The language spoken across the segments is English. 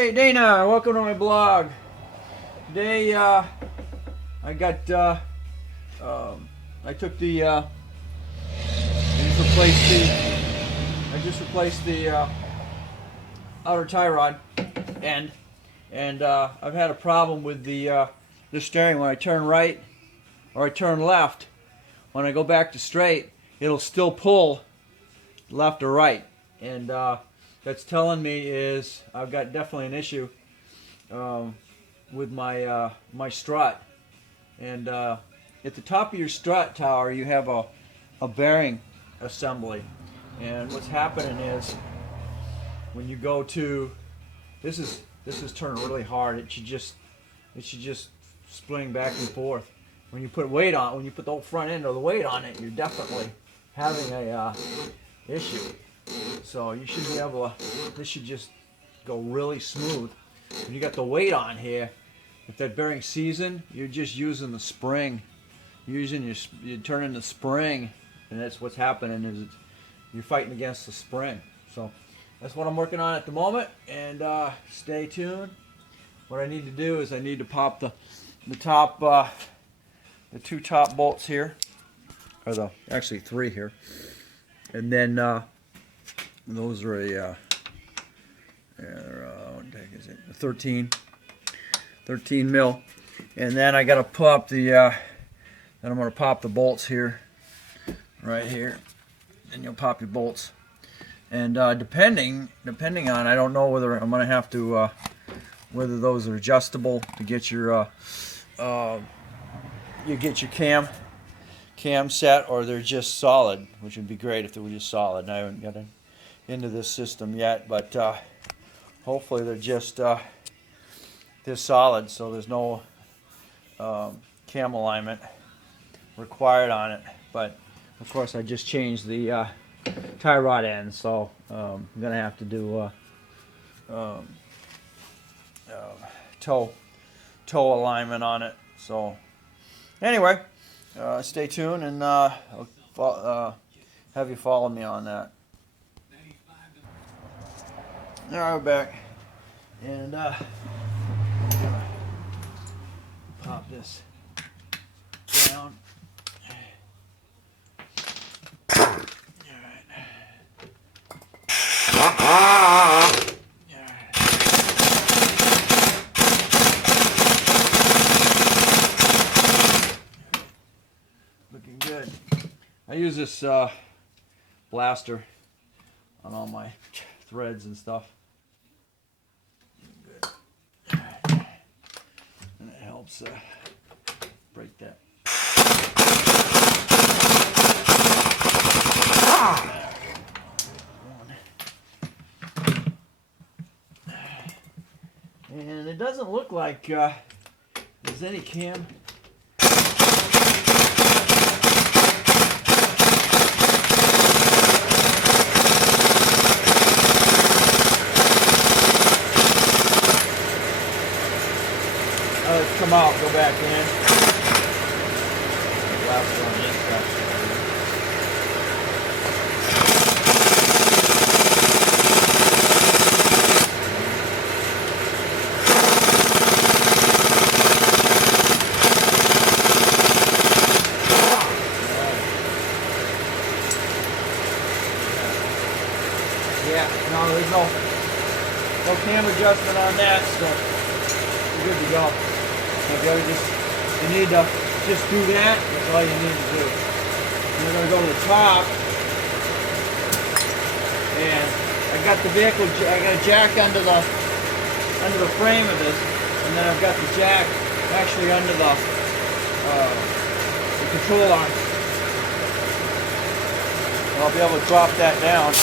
Hey Dana, welcome to my blog. Today I took the I just replaced the outer tie rod end, and I've had a problem with the steering. When I turn right or I turn left, when I go back to straight, it'll still pull left or right, and that's telling me is I've got definitely an issue with my my strut. And at the top of your strut tower, you have a bearing assembly, and what's happening is when you go to this is turning really hard. It should just spring back and forth. When you put weight on, when you put the whole front end of the weight on it, you're definitely having a issue. So you should be able to, this should just go really smooth. When you got the weight on here, if that bearing seasoned, you're just using the spring. You're turning the spring, and that's what's happening is you're fighting against the spring. So that's what I'm working on at the moment, and stay tuned. What I need to do is I need to pop the two top bolts here, or actually three here, and then those are what the heck is it? A 13 mil, and then I got to pop the then I'm going to pop the bolts here, right here, and you'll pop your bolts. And depending on, I don't know whether I'm going to have to whether those are adjustable to get your cam set, or they're just solid, which would be great if they were just solid. And I haven't got into this system yet, but hopefully they're just they're solid, so there's no cam alignment required on it. But of course I just changed the tie rod end, so I'm gonna have to do toe alignment on it. So anyway, stay tuned, and I'll have you follow me on that. All right, we're back, and I'm gonna pop this down. All right. Looking good. I use this blaster on all my threads and stuff. Good. And it helps break that. And it doesn't look like there's any cam. Let's come out, go back in. Last one is yeah, no, there's no cam adjustment on that, so we're good to go. So you need to just do that. That's all you need to do. And we're going to go to the top, and I got the vehicle. I got a jack under the frame of this, and then I've got the jack actually under the control arm. And I'll be able to drop that down.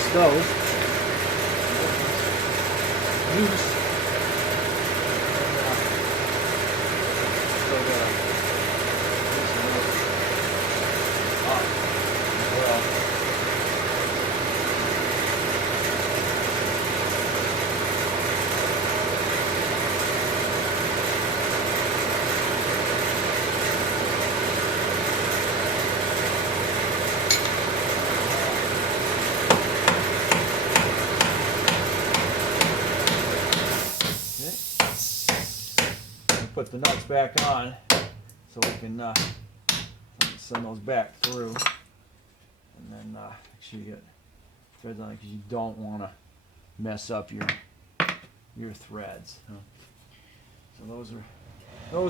release those. Loose. So loosen those up as well. Put the nuts back on so we can send those back through, and then make sure you get threads on it, because you don't want to mess up your threads. So those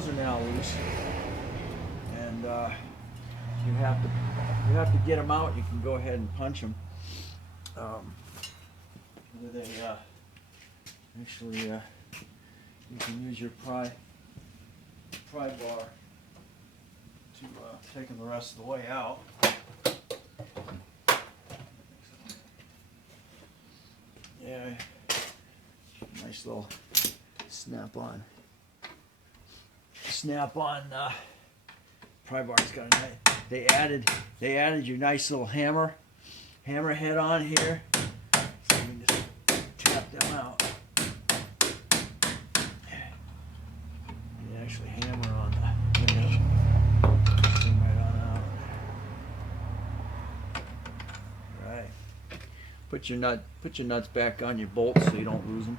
are now loose, and you have to get them out. You can go ahead and punch them with a actually you can use your pry bar to take them the rest of the way out. Yeah, nice little snap-on pry bar's got a nice. They added your nice little hammer head on here, so you can just tap them out. Actually hammer on the thing right on out. Right. Put your nuts back on your bolts so you don't lose them.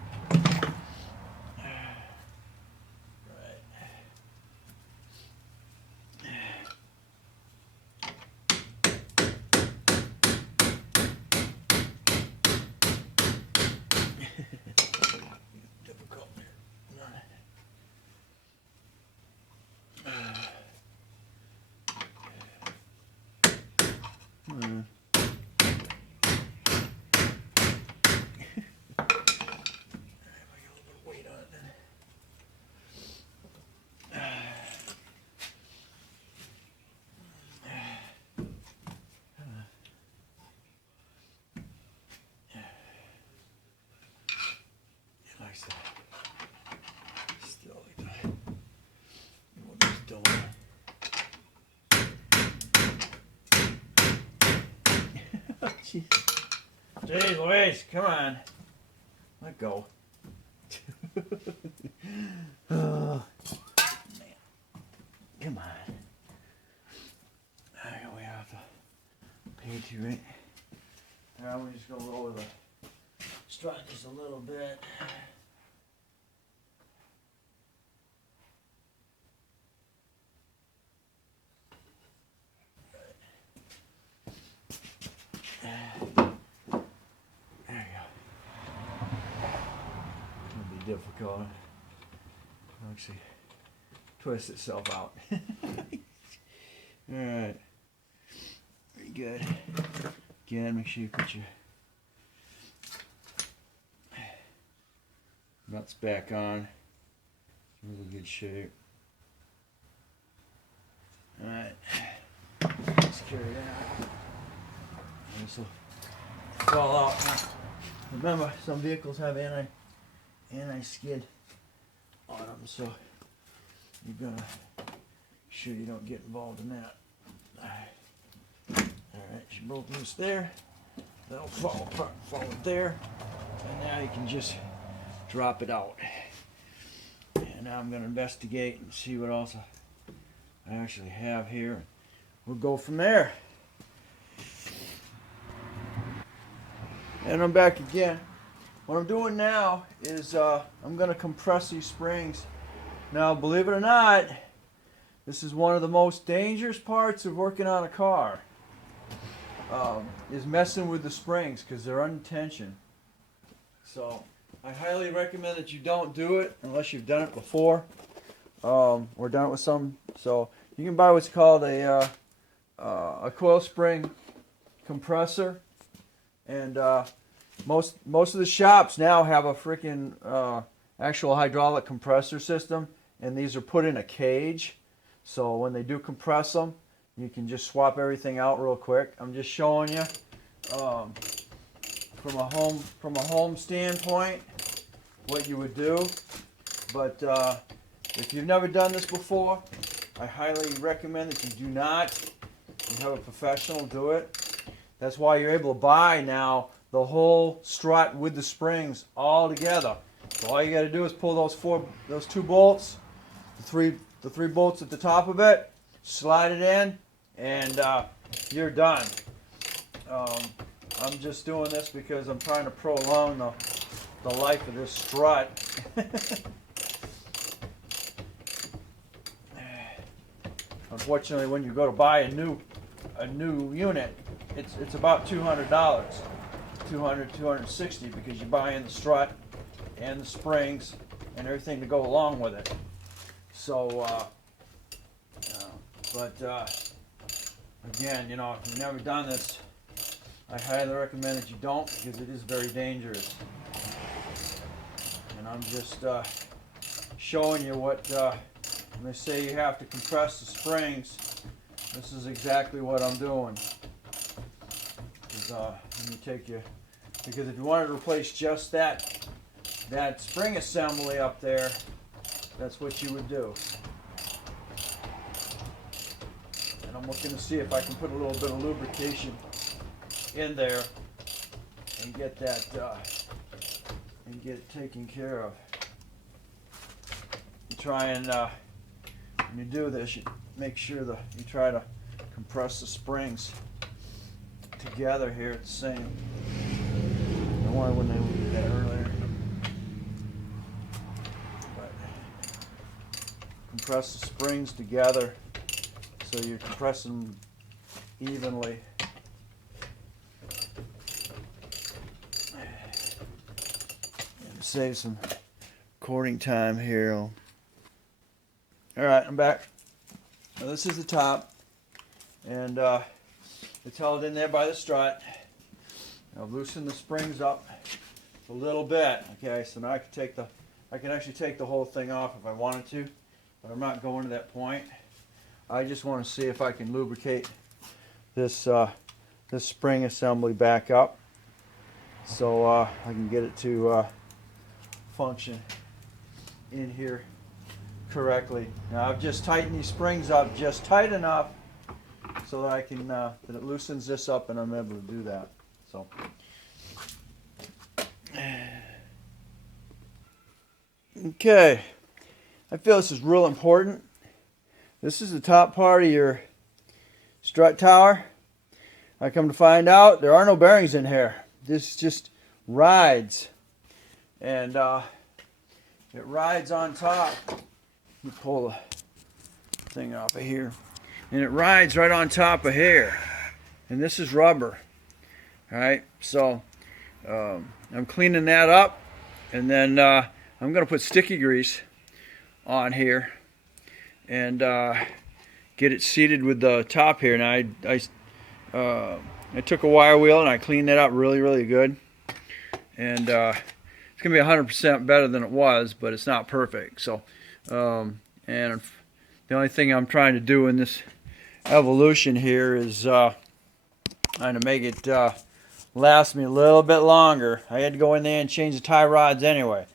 Jeez Louise, come on. Let go. Oh, man. Come on. We have to pay to it. Now we're just going to lower the strut just a little bit. Difficult. Actually, twist itself out. All right. Very good. Again, make sure you put your nuts back on. Really good shape. All right. Let's carry it out. This will fall out. Now, remember, some vehicles have anti-skid on them, so you're gonna sure you don't get involved in that. Alright, she broke loose there. That'll fall apart, forward there. And now you can just drop it out. And now I'm gonna investigate and see what else I actually have here. We'll go from there. And I'm back again. What I'm doing now is I'm going to compress these springs. Now, believe it or not, this is one of the most dangerous parts of working on a car, is messing with the springs because they're under tension. So I highly recommend that you don't do it unless you've done it before or done it with some. So you can buy what's called a coil spring compressor, and most of the shops now have a freaking actual hydraulic compressor system, and these are put in a cage. So when they do compress them, you can just swap everything out real quick. I'm just showing you. from a home standpoint, what you would do. But if you've never done this before, I highly recommend that you do not. You have a professional do it. That's why you're able to buy now the whole strut with the springs all together. So all you got to do is pull those two bolts, the three bolts at the top of it, slide it in, and you're done. I'm just doing this because I'm trying to prolong the life of this strut. Unfortunately, when you go to buy a new unit, it's about $200, $260, because you buy in the strut and the springs and everything to go along with it. So, again, you know, if you've never done this, I highly recommend that you don't, because it is very dangerous. And I'm just showing you what, when they say you have to compress the springs, this is exactly what I'm doing. Because if you wanted to replace just that spring assembly up there, that's what you would do. And I'm looking to see if I can put a little bit of lubrication in there and get that and get it taken care of. You try and when you do this, you make sure that you try to compress the springs together here at the same. I wanted when they did that earlier. But compress the springs together so you're compressing them evenly. And to save some recording time here. Alright, I'm back. Now this is the top, and it's held in there by the strut. I've loosened the springs up a little bit. Okay, so now I can actually take the whole thing off if I wanted to, but I'm not going to that point. I just want to see if I can lubricate this this spring assembly back up, so I can get it to function in here correctly. Now I've just tightened these springs up just tight enough so that I can that it loosens this up, and I'm able to do that. So okay, I feel this is real important. This is the top part of your strut tower. I come to find out there are no bearings in here. This just rides, and it rides on top. Let me pull the thing off of here. And it rides right on top of here. And this is rubber. Alright, so I'm cleaning that up. And then I'm going to put sticky grease on here. And get it seated with the top here. Now I took a wire wheel and I cleaned that up really, really good. And it's going to be 100% better than it was, but it's not perfect. So and the only thing I'm trying to do in this evolution here is trying to make it last me a little bit longer. I had to go in there and change the tie rods anyway,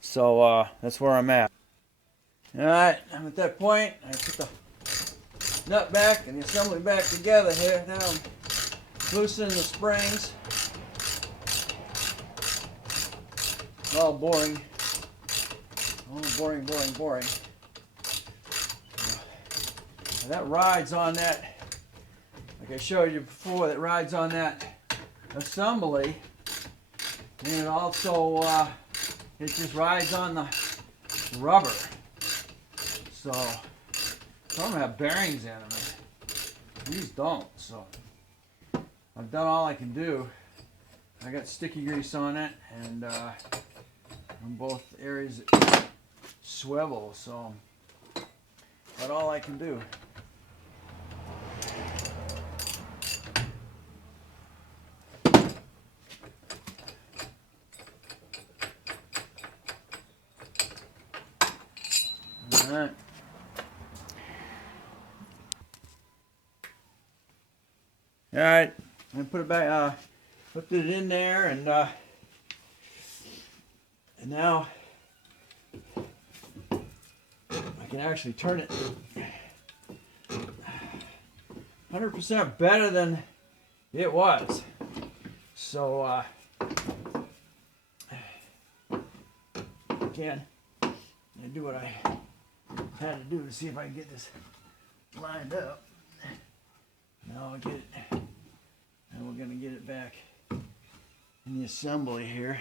so that's where I'm at. Alright, I'm at that point. I put the nut back and the assembly back together here. Now I'm loosening the springs. All boring. Boring. And that rides on that, like I showed you before, that rides on that assembly. And it also, it just rides on the rubber. So, some of them have bearings in them. These don't, so I've done all I can do. I got sticky grease on it, and on both areas it swivel, so that's all I can do. Alright. Alright, I'm gonna put it back, Put it in there, and now I can actually turn it 100% better than it was. So again, I do what I had to do to see if I can get this lined up. Now I'll get it, and we're gonna get it back in the assembly here.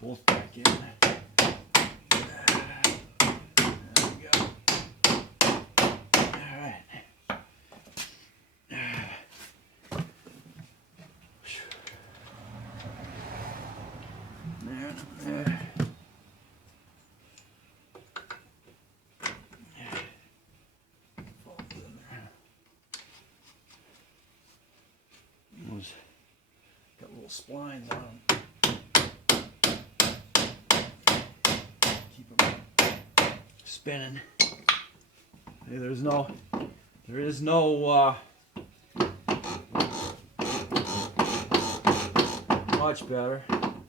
Both back in. There we go. All right. There. Got little splines on them. Spinning. Hey, there is no much better. All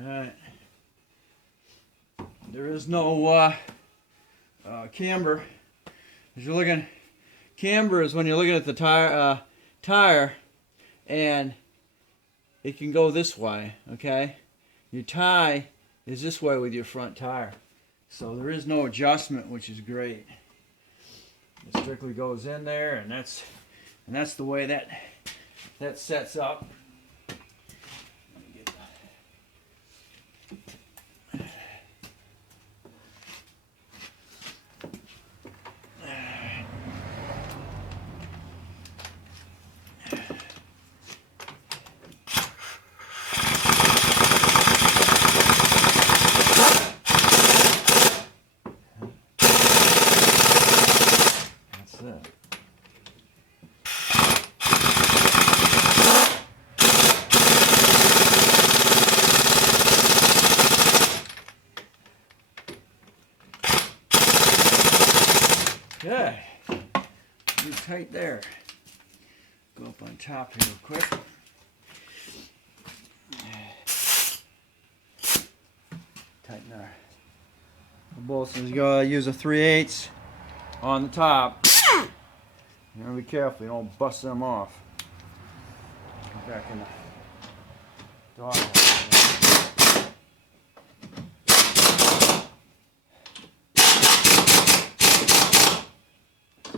right. There is no camber. As you're looking, camber is when you're looking at the tire, and it can go this way. Okay, your tie is this way with your front tire. So there is no adjustment, which is great. It strictly goes in there, and that's the way that sets up. Okay, be tight there. Go up on top here real quick. Tighten our bolts. You gotta use a 3/8 on the top. You gotta be careful, you don't bust them off. Go back in the dog.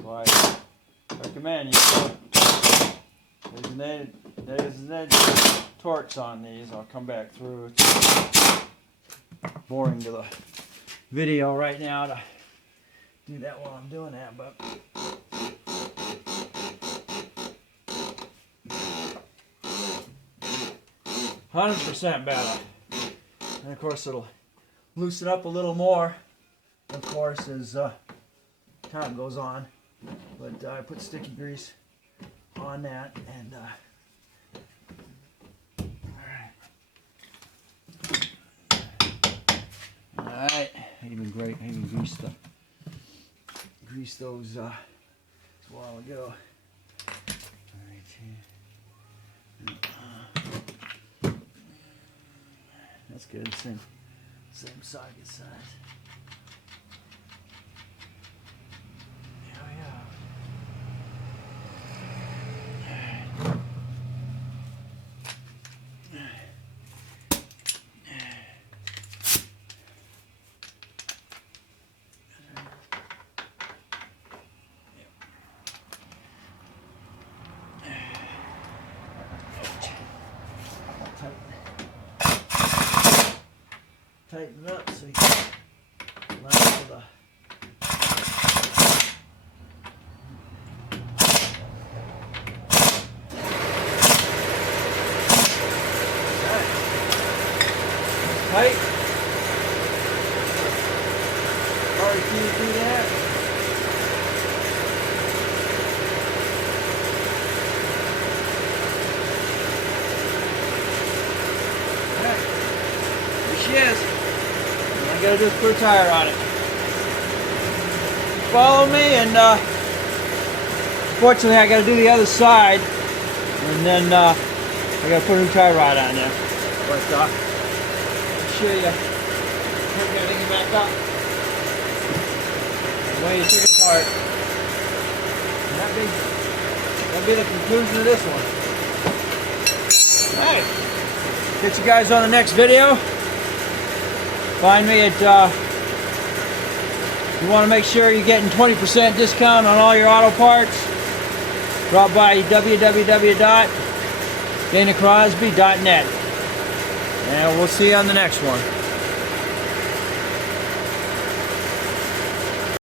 I recommend you designated torques on these. I'll come back through. It's boring to the video right now to do that while I'm doing that, but $100% better. And of course it'll loosen up a little more, of course, as time goes on. But I put sticky grease on that, and all right. I even greased those a while ago. All right, that's good. Same socket size. Tighten it up so you can line up with the tight. Already gotta do is put a tire on it. Follow me, and fortunately I gotta do the other side, and then I gotta put a new tire rod on there. But I'll show you. Hook everything back up. The way you took it apart. And that'll be the conclusion of this one. Alright. Catch you guys on the next video. Find me at, you want to make sure you're getting 20% discount on all your auto parts. Drop by www.danacrosby.net. And we'll see you on the next one.